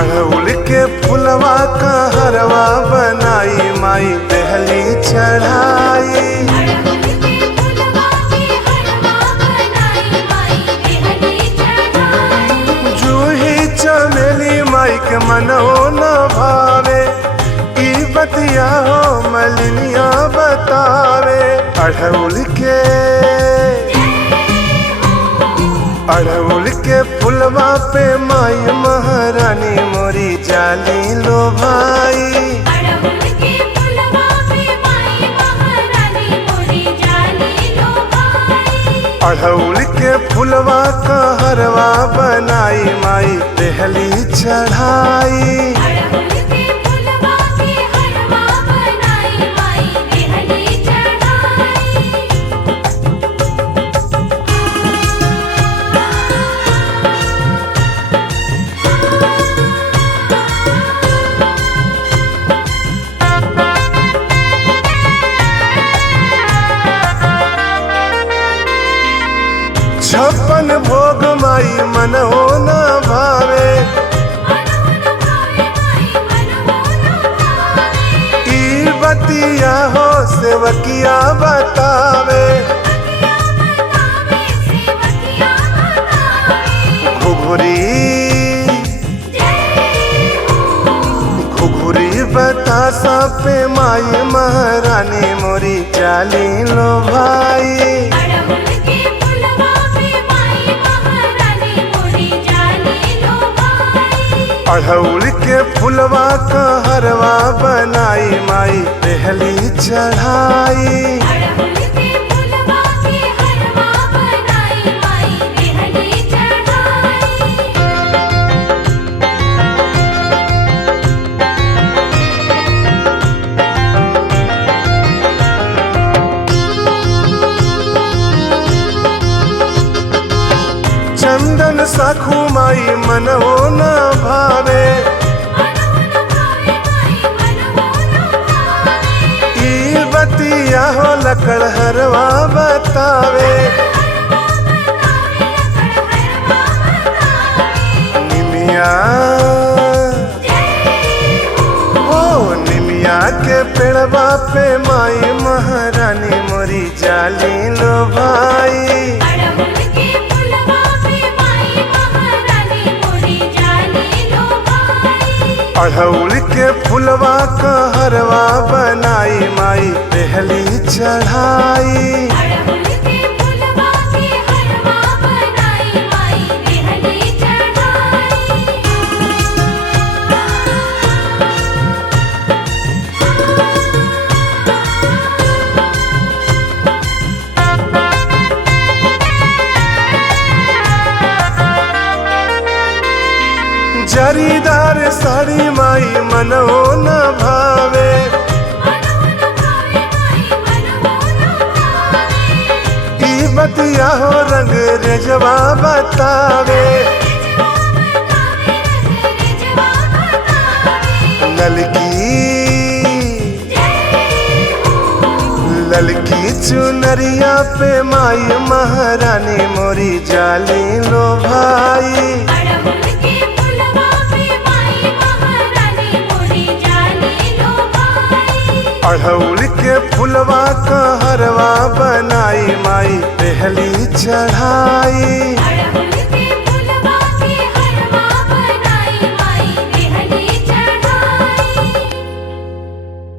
अड़हुल के फुलवा का हरवा बनाई माई पहली चढ़ाई। जूही चमेली माई के मनो न भावे, ई बतिया हो मलिनिया बतावे। अड़हुल के फुलवा पे माई महारानी मोरी जाली लो भाई। अड़हुल के फुलवा का हरवा बनाई माई पहली चढ़ाई। छप्पन भोग माई मन हो न भावे, ई बतिया हो सेवकिया बतावे। घुघुरी बतासा पे माई महारानी मोरी जाली लो भाई। अड़हुल के फुलवा का हरवा बनाई माई पहली चढ़ाई। चंदन साखू माई मनो न भावे, ई बतिया हो लकड़ हरवा बतावे। निमिया के पेड़वा पे माई महारानी मोरी जाली लो भाई। अड़हुल के फुलवा का हरवा बनाई माई पहली चढ़ाई। जरीदार साड़ी माई मनो न भावे, ई बतिया हो रंग रेजवा बतावे। ललकी चुनरिया पे माई महारानी मोरी जाली लो भाई। अड़हुल के फुलवा का हरवा बनाई माई पहली चढ़ाई।